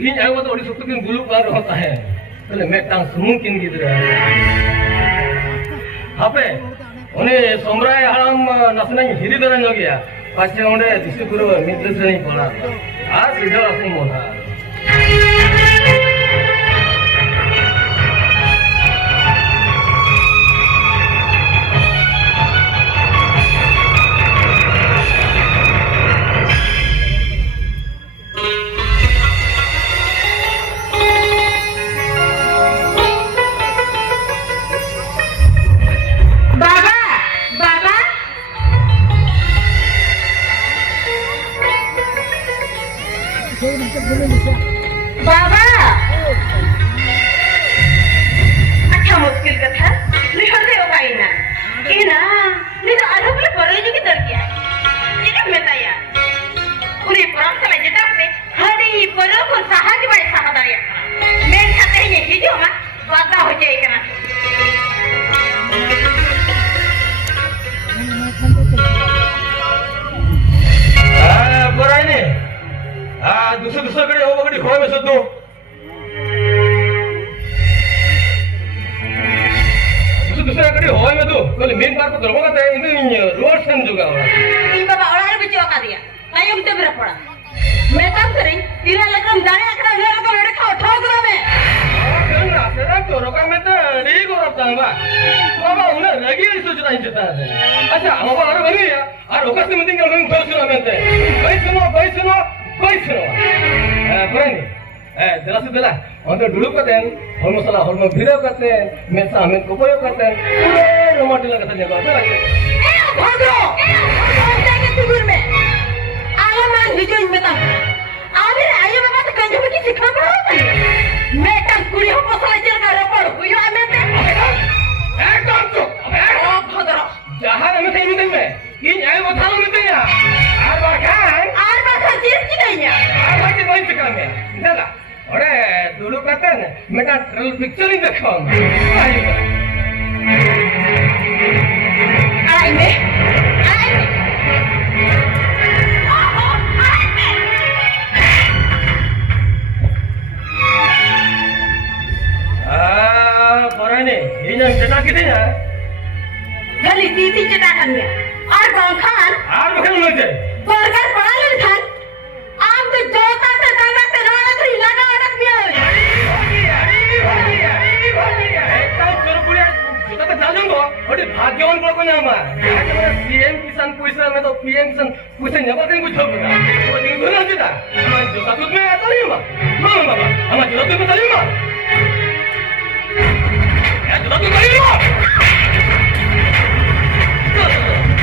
ᱤᱧ ᱟᱭᱳ ᱫᱚ ᱟᱹᱰᱤ ᱥᱚᱠᱛᱚ ᱠᱤᱱ ᱜᱩᱞᱩᱜ ᱠᱟᱱ ᱨᱮᱦᱚᱸ ᱛᱟᱦᱮᱸ ᱛᱟᱦᱞᱮ ᱢᱤᱫᱴᱟᱝ ᱥᱩᱢᱩᱝ ᱠᱤᱱ ᱜᱤᱫᱽᱨᱟᱹ ᱦᱟᱯᱮ ᱩᱱᱤ ᱥᱚᱢᱨᱟᱭ ᱦᱟᱲᱟᱢ ᱱᱟᱥᱮᱱᱟᱜ ᱦᱤᱨᱤ ᱫᱟᱲᱮ ᱧᱚᱜ ᱜᱮᱭᱟ ᱯᱟᱪᱷᱮ ᱚᱸᱰᱮ ᱫᱤᱥᱟᱹ ᱯᱩᱨᱟᱹ ᱢᱤᱫ ᱨᱮᱧ ᱯᱟᱲᱟᱜᱼᱟ ᱟᱨ ᱥᱤᱫᱷᱟᱹ ᱟᱥᱮᱧ ᱢᱚᱱᱟ बाबा अच्छा मुश्किल कथा निहरते हो भाई ना ये ना नहीं तो आधो के परोजी की तरह क्या ये क्या बताया पूरी परम चला जेता पे हरी परो को सहाज बाई सहादारिया मेरे खाते ही नहीं जो ना वादा हो जाएगा ना बराने दुसरीकडे हो बघडी खोळ बसत तू दुसऱ्याकडे होय में तू कल मेन पार पर बघत आहे इन रोड सन जुगावला तीन बाबा और भी चौका दिया नहीं उनसे मेरा पड़ा मैं काम करें तेरा लगन जाने आकड़ा ले लगा लड़े खाओ ठोक रहा मैं तेरा तो रोका में तो नहीं को रखता हूं बाबा उन्हें लगी सोचता है चता है अच्छा हम और बनी है और रोका से मिटिंग में फिर सुना में कोई सुनो बराने जरा से दिला और तो डुलू करते हैं और मसाला और में भिड़ो करते हैं मैं सामने को उपयोग करते हैं पूरे रोमांटिक लगता है जगह पे ए भागो और जाके तुगुर में आला मान हिजो इनमेता आवे आयो बाबा तो कंजो की सिखा पड़ा मैं कल कुड़ी हो मसाला चल का रपड़ हुई हमें ते एकदम तो ओ भदरो जहां में थे में ये न्याय बता लो में या आर बार चीज की नहीं है आर बार के कोई फिक्र में दादा अरे दुलू कहते हैं मैं का ट्रेल पिक्चर ही देखा हूं आएंगे बराने ये जन चटा किथे है गली तीती चटा खाने और खान आर बखल में जाए बर्गर पड़ा ले खान आम तो जोता से दाना से रोना तो हिलाना अड़क गया अरे भाग्यवान को ना मां सीएम किसान पैसा में तो पीएम किसान पैसा नहीं पता कुछ होगा तो दिन भर देता हम जो का में आता नहीं मां बाबा हम जो तो बताइए मां या जो तो बताइए मां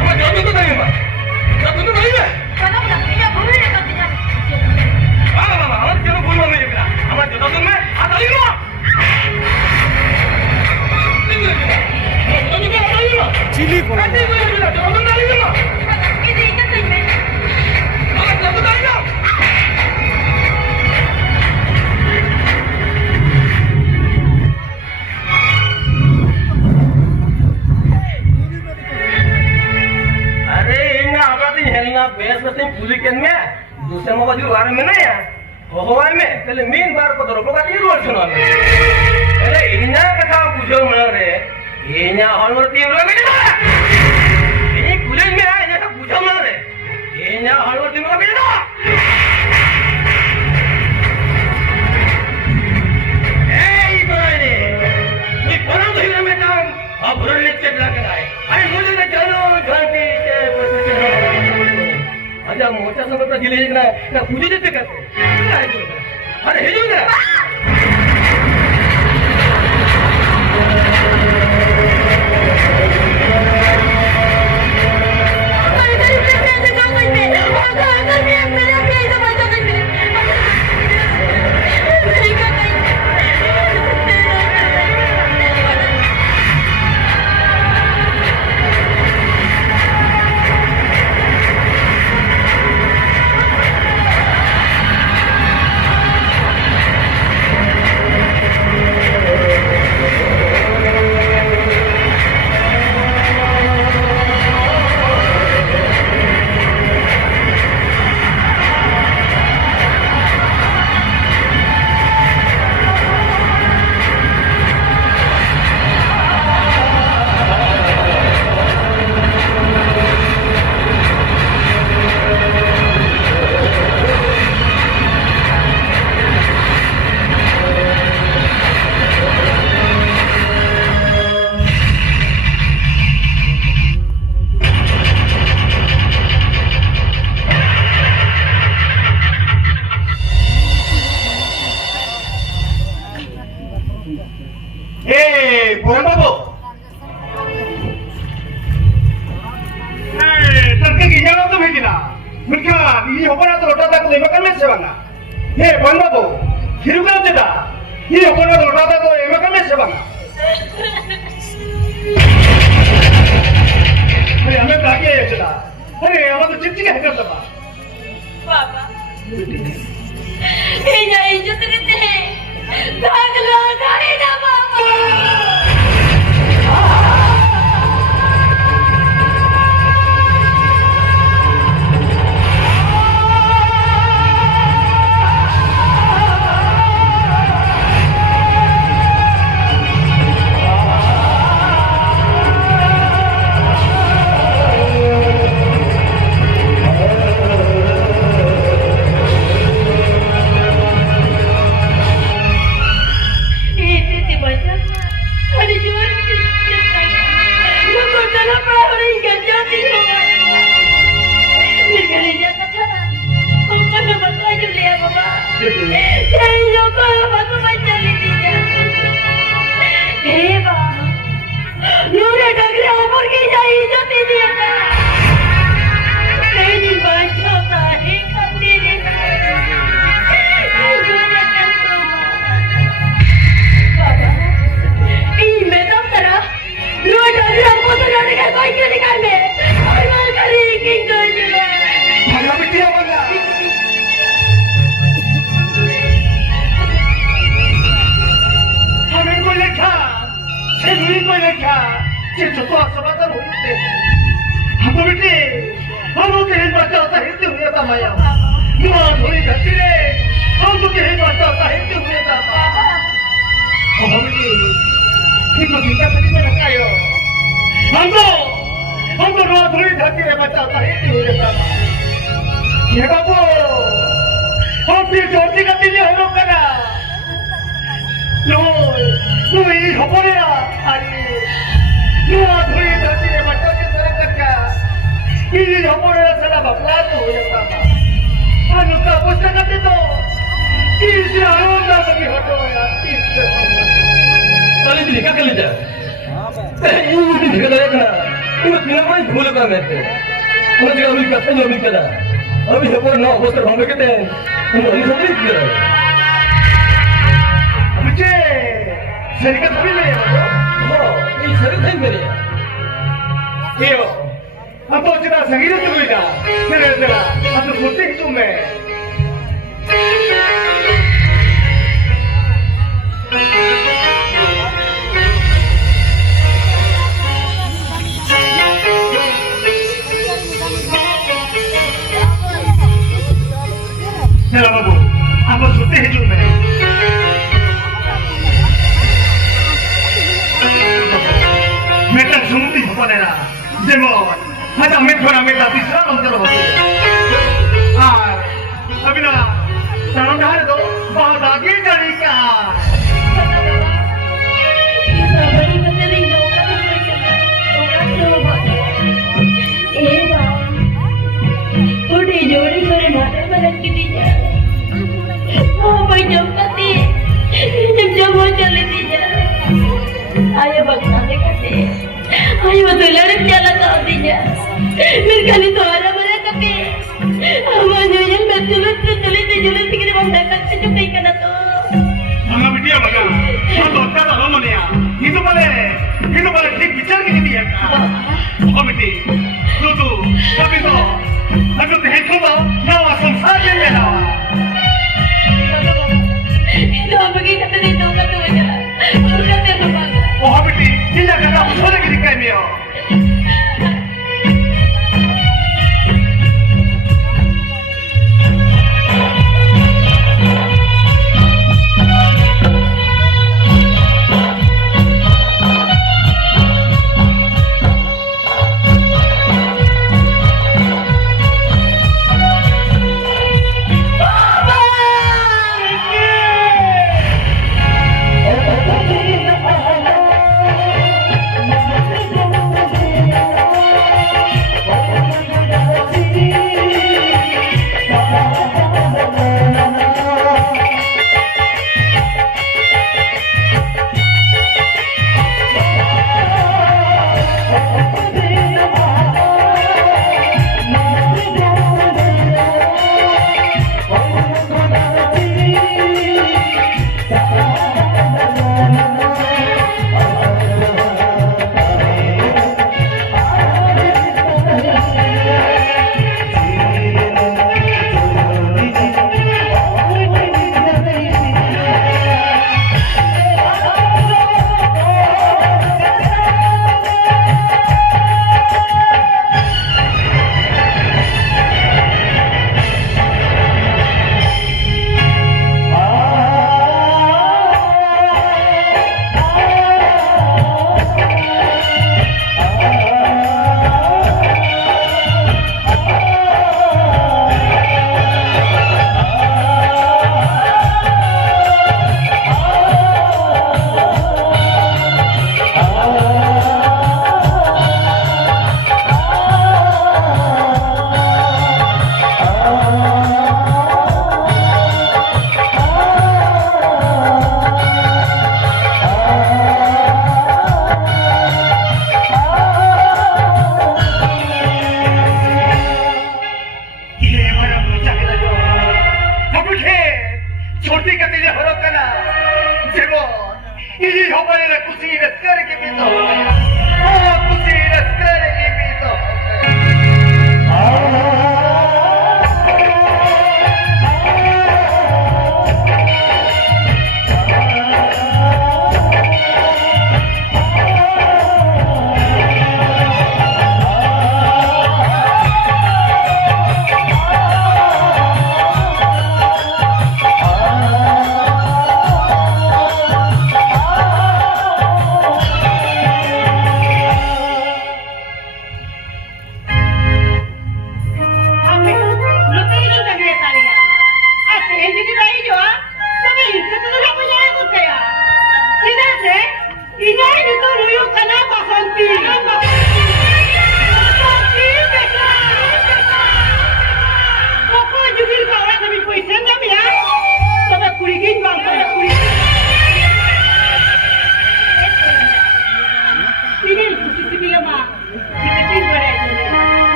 हम जो तो बताइए मां जो तो बताइए बना ये भूल नहीं करती जा हां बाबा हम जो भूल नहीं करा हम जो तो में आता नहीं मां चिली को ये इज्जत नहीं मैं अरे इन्हें आवाज़ हेलना बेस बसे पुलिस के में दूसरे में बाजू वार में नहीं है हवाई में पहले मेन बार को दरो का ये रोड सुना अरे इन्हें कथा पूछो मना रे इन्हें हॉल में तीन लोग बैठे ये पुलिस में आए इन्हें पूछो मना रे इन्हें हॉल में तीन लोग बैठे ए इधर ये कोना तो ही में काम अब बुरे लेक्चर लगा है अरे मुझे ना चलो घंटी के अच्छा मोचा समोसा जिले ना पूजे देते करते अरे हे जो ना हे बनवातो हिरुगावचेदा ही आपण रोटादा तो एमकमे से बंगा अरे हमें काके येचदा अरे हम तो चिट्ठी है करता बा बाबा ये जा इज्जत देते हैं भाग लो गाड़ी ना बाबा हमको रोज हुई धरती में बचाता है ये बाबू हम फिर जोड़ी का दिल है लोग करा नो ये खबरे अरे नो आज हुई धरती में बचा के तरह करका ये खबरे साला बकला तो हो जाता था हम उसका पुस्तक करते तो इसे आरोप ना बनी हटो यार इसे चलिए दिल्ली का कर लेते ये मुझे दिखा देगा इनको बिना कोई भूल का मैंने उन्हें जगह मिल कर सही मिल कर अभी ये पर ना होस्टर हम कहते हैं उनको नहीं समझ किया मुझे शरीर का भी ले हो ये शरीर नहीं मेरे यो हम तो चिरा संगीत तो हुई ना तेरे तेरा हम तो सुनते ही तुम मैं चलो बाबू आप सुनते हैं जो मैं तक सुनती हो पड़ेगा देखो मैं तो मैं थोड़ा मैं काफी सारा मंत्र होती है अभी ना सामने तो बहुत आगे चली का जोड़ी करे माता मदद की दी जा भाई जब वो चले दी जा आया बगनाने करते आया वो तो लड़क चला तो दी जा मेरे खाली तो आरा मरा कपे हम जो ये मैं चले थे कि हम डॉक्टर से जो कहीं करना तो हम बिटिया बगा हम तो अच्छा तो मने ये तो बोले ठीक विचार की दी है का बिटी तू कभी तो अगर तो है तो ना संसार में ना तो बगी कहते नहीं तो का तो कहते बाबा ओ बेटी ये जगह का छोड़ के निकल में आओ छोटी कती जे हरो कना जेबो इही होबरे रे कुसी रे कर के भी तो ओ कुसी रे कर के भी तो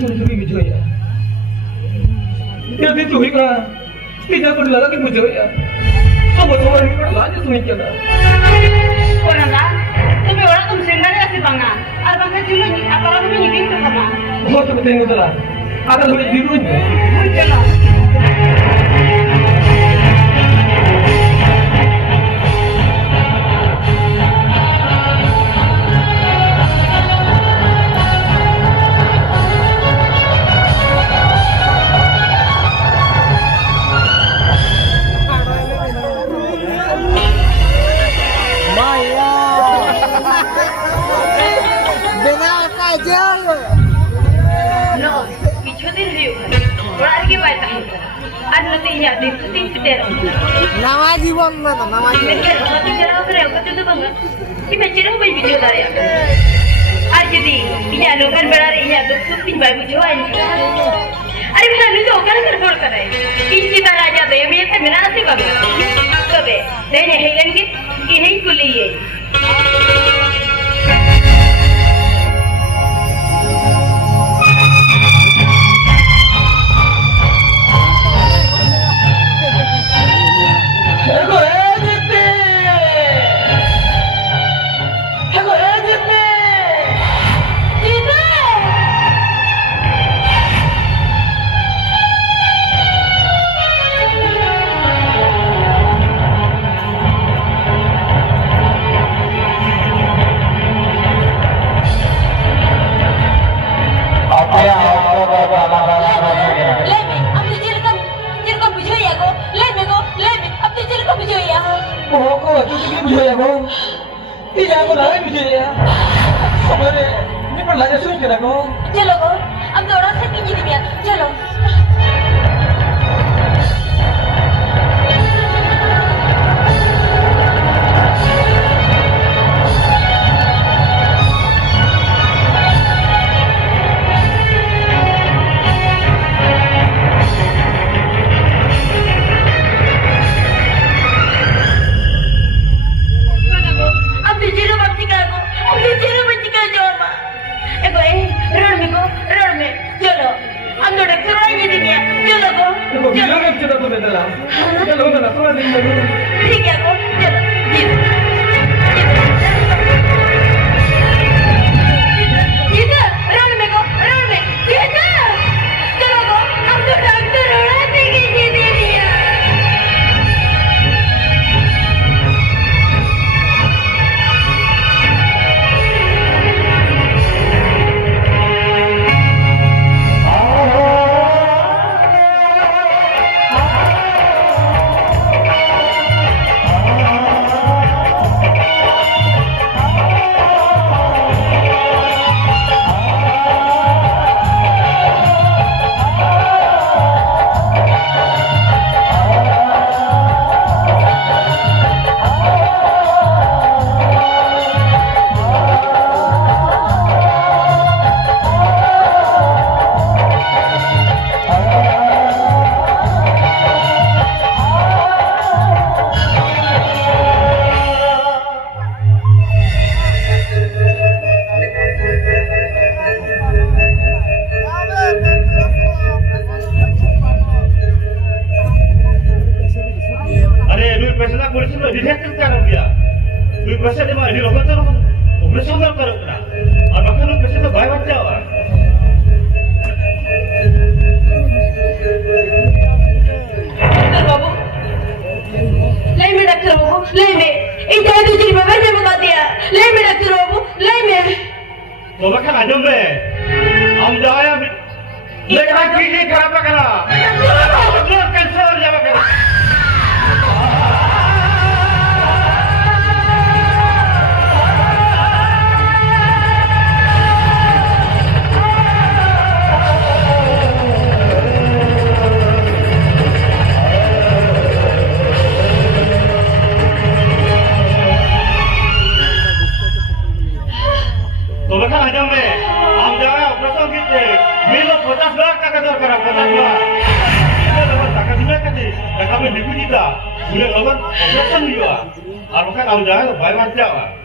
sulit bijau ya. Dia itu hingga tidak perlu lagi bijau ya. Sama-sama ini berlanjut sulit ya. Orang kan, tapi orang tuh sendiri kasih bangan. Arbang kan dulu, apalagi menyibik ke sama. Oh, seperti itu lah. Ada lebih biru aja. Muncul lah. No, কিছুদিন হয়ে গেল ওরা আর কি বাইতে হবে আর নতে ইয়া দিন তিন ফিটের নামা জীবন না নামা মেরে ওতে যারা করে ওতে তো বাংলা কি মেচিরে বই ভিডিও দাঁড়িয়ে আর যদি ইয়া লোকাল বেড়ার ইয়া তো তিন বাই বুঝো আইনি আরে ভাই আমি তো ওখানে করে ফোন করাই ইঞ্চি তারা যাবে আমি এতে মেরা আসি বাবা তবে দেনে হেলেন কি নেই কুলিয়ে चलो गो अब दौड़ा से कीजिए दिया चलो ठीक है गो चलो इधर रण में इधर चलो गो हम तो डॉक्टर रोना देंगे ये दे दिया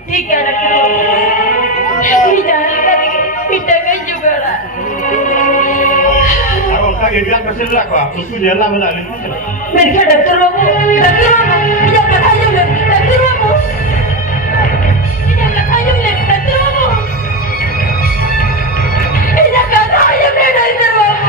ठीक है doctor, tidak lagi kita kan juga lah. का घेतला कसेल दाखवा तू जेला मध्ये आली मेरे क्या डॉक्टर बाबू मुझे कथा जो ले डॉक्टर बाबू मुझे कथा जो ले डॉक्टर बाबू मुझे कथा जो ले डॉक्टर बाबू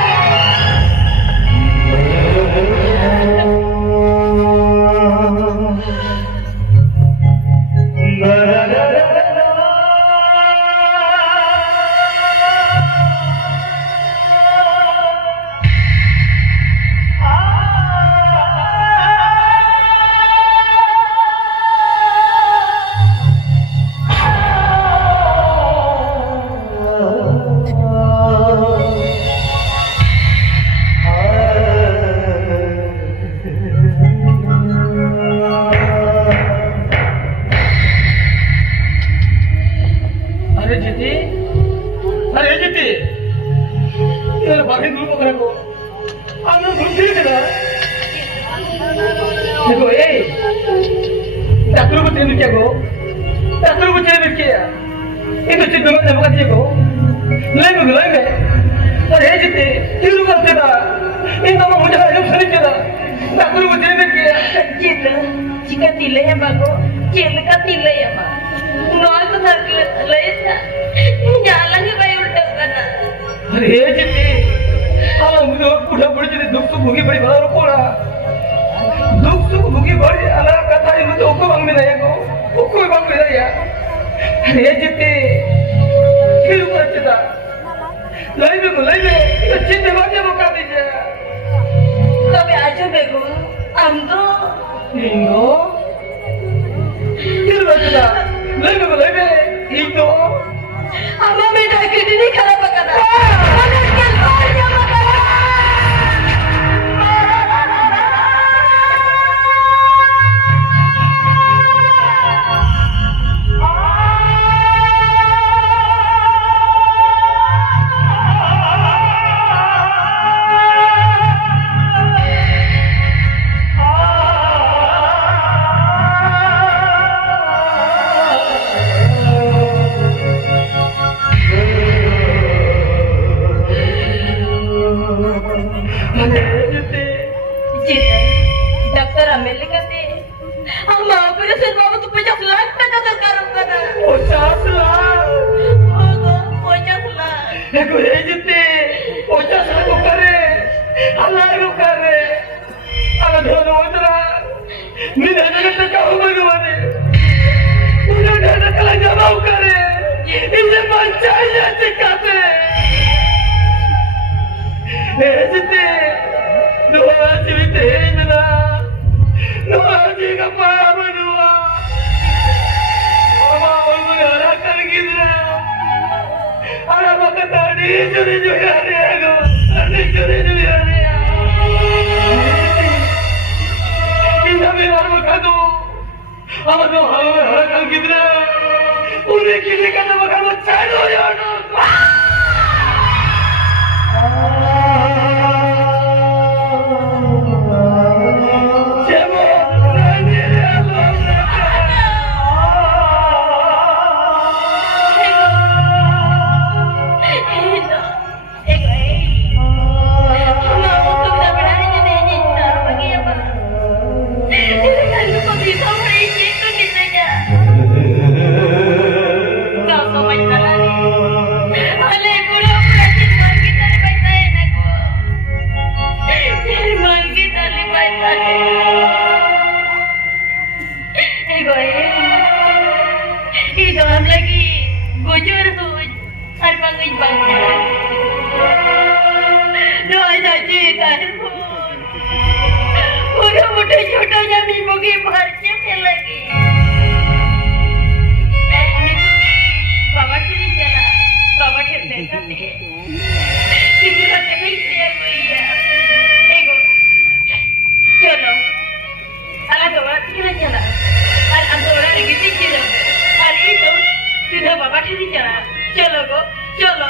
चलो गो चलो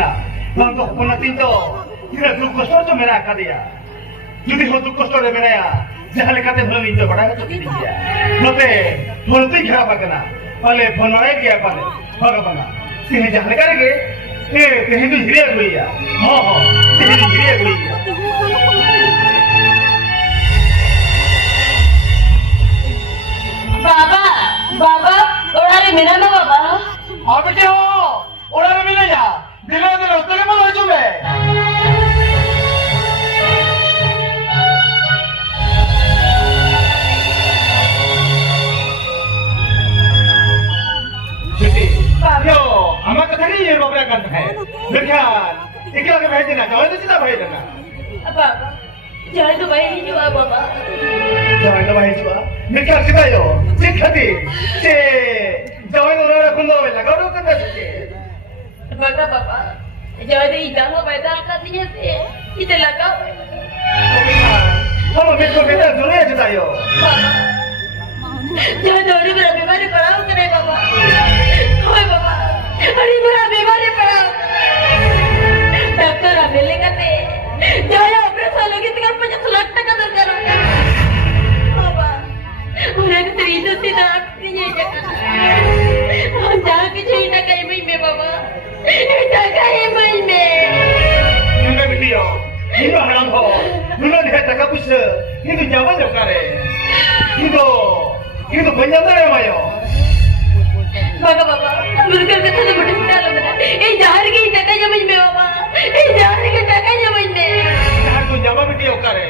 ᱢᱮᱱᱟ ᱵᱟᱝ ᱫᱚ ᱦᱚᱯᱚᱱ ᱟᱹᱛᱤᱧ ᱫᱚ ᱛᱤᱱᱟᱹᱜ ᱫᱩᱠ ᱠᱚᱥᱴᱚ ᱨᱮ ᱢᱮᱱᱟᱜ ᱟᱠᱟᱫᱮᱭᱟ ᱡᱩᱫᱤ ᱦᱚᱸ ᱫᱩᱠ ᱠᱚᱥᱴᱚ ᱨᱮ ᱢᱮᱱᱟᱭᱟ ᱡᱟᱦᱟᱸ ᱞᱮᱠᱟᱛᱮ ᱦᱚᱸ ᱤᱧ ᱫᱚ ᱵᱟᱰᱟᱭ ᱦᱚᱪᱚ ᱠᱤᱫᱤᱧ ᱜᱮᱭᱟ ᱱᱚᱛᱮ ᱵᱚᱞᱛᱮᱧ ᱠᱷᱟᱨᱟᱯ ᱟᱠᱟᱱᱟ ᱯᱟᱞᱮ ᱯᱷᱳᱱ ᱵᱟᱲᱟᱭ ᱜᱮᱭᱟ ᱯᱟᱞᱮ ᱵᱷᱟᱜᱟᱵᱟᱱᱟ ᱛᱮᱦᱮᱧ ᱡᱟᱦᱟᱸ ᱞᱮᱠᱟ ᱨᱮᱜᱮ ᱛᱮᱦᱮᱧ ᱫᱚᱧ ᱦᱤᱨᱤ ᱟᱹᱜᱩᱭᱮᱭᱟ ᱦᱚᱸ ᱛᱮᱦᱮᱧ ᱫᱚᱧ ᱦᱤᱨᱤ ᱟᱹᱜᱩᱭᱮᱭᱟ बाबा बाबा ओड़ा रे मेरा ना बाबा हाँ बेटे हो ओड़ा में मिलेगा दिले दिले उतरे में रोजू में यो हमारा कथा नहीं है बाबरा करता है देखा इकला के भेज देना जाओ तो सीधा भेज देना बाबा जाने तो भाई नहीं जुआ बाबा जाओ तो भाई जुआ देखा सीधा यो सिखाती से जाओ तो ना रखूंगा मैं लगाओ तो करना चाहिए बाबा बाबा जाने तो इधर हो बैठा कर दिए थे इधर लगा हम मेरे को बेटा जोड़े जाता यो बाबा जाने तो अरे मेरा बीमारी पड़ा करे बाबा ओए बाबा अरे मेरा बीमारी पड़ा डॉक्टर मिले कहते जाया ऑपरेशन लगी तो 50 लाख टका दरकार बाबा उन्हें तेरी तो सीधा नहीं जगह हम जाके चाहिए ना कहीं में बाबा जगह है में ये बेटियो ये हराम हो नुना ने टका पुछ ये तो जावन दरकार है ये तो बंजाता है मायो बाबा बाबा मुर्गा कथा तो बड़े डालो बना ए जार की टका जमज में बाबा ए जार की टका जमज में यार तो जमा बेटियो करे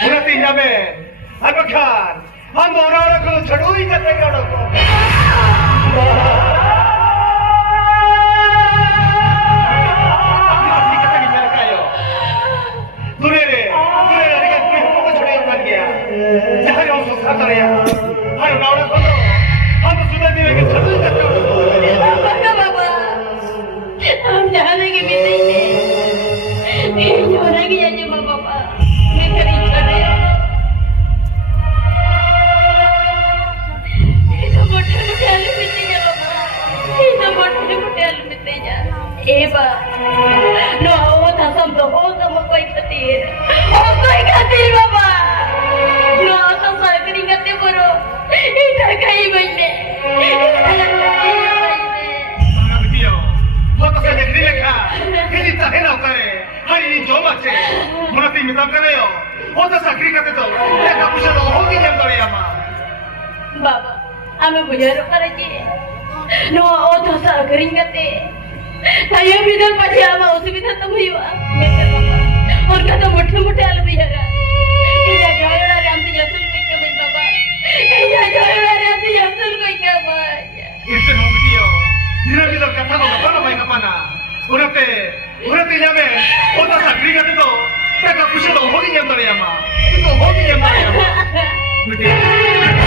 पूरा तीन में अब खान हम दोनों को छड़ो ही करते गाड़ो को तुरे रे अरे कोई को छड़े मर गया जहां हम खाता रहे हर गावड़ा को हम सुबह दिन के छड़ो ही करते बाबा बाबा हम जाने के भी नहीं जो रह गया जी बाबा मैं खरीद कर रही हूं ये तो मोटे आलू मिलते जा बाबा ये तो मोटे आलू मिलते जा ए बा नो वो था सब तो हो तो कोई खातिर ओ कोई खातिर बाबा नो तो साकरी करते बरो इधर कहीं बैठे बेटियो वो तो से देखने लगा कि चाहे ना करे हर ये जो बच्चे मुनाती में काम करे हो वो तो साकरी करते तो क्या का पूछे तो हो कि जब करे अम्मा बाबा आम्ही बुजारो करायची नो ओ तो साकरी करते ताई बिदर पाछे आवा असुविधा तो हुईवा और का तो मोठे आलू भी हैगा या जोड़ा रे आमती जसल कोई के भाई बाबा या जोड़ा रे आमती जसल कोई के भाई इतने हो बेटियो धीरे धीरे कथा को करो भाई कपाना उरते जावे वो तो साकरी करते तो क्या का पूछे तो हो कि जब करे अम्मा तो हो कि जब करे अम्मा बेटियो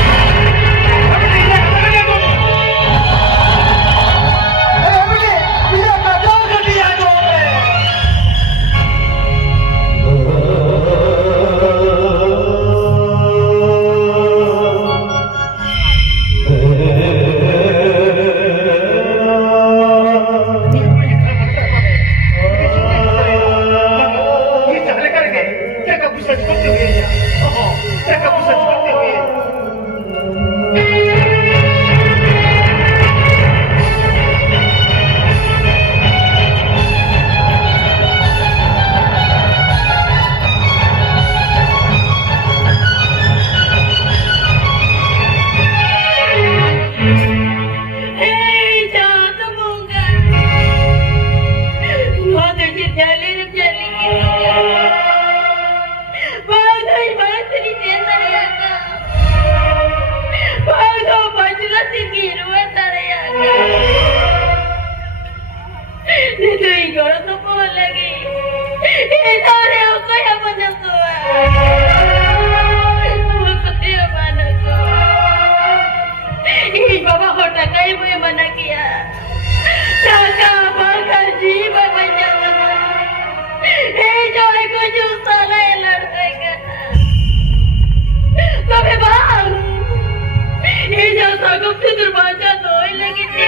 दरवाजा धोए लगी थी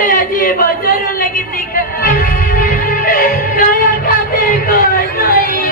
जयाजी बाजारों लगी दिखा काया खाते को नहीं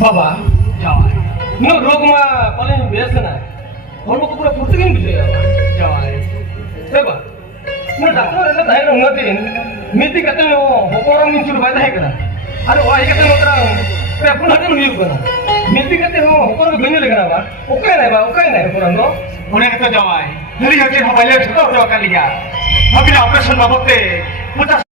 बाबा Jawai. नो रोग मा पालन बेस ना और को पूरा फुर्ती किन बिले Jawai. सेबा नो डॉक्टर रे दाई रंग दिन मिति कते हो होकोरम मिन सुर बाय कना अरे वाई कते मोतरा पे पुन हटन हुई कना मिति कते हो होकोर गने लगना बा ओके नहीं पुरन दो Udah kata jawai. Dari hasil mobilnya juga udah kali ya. Habis operasi babote. Putar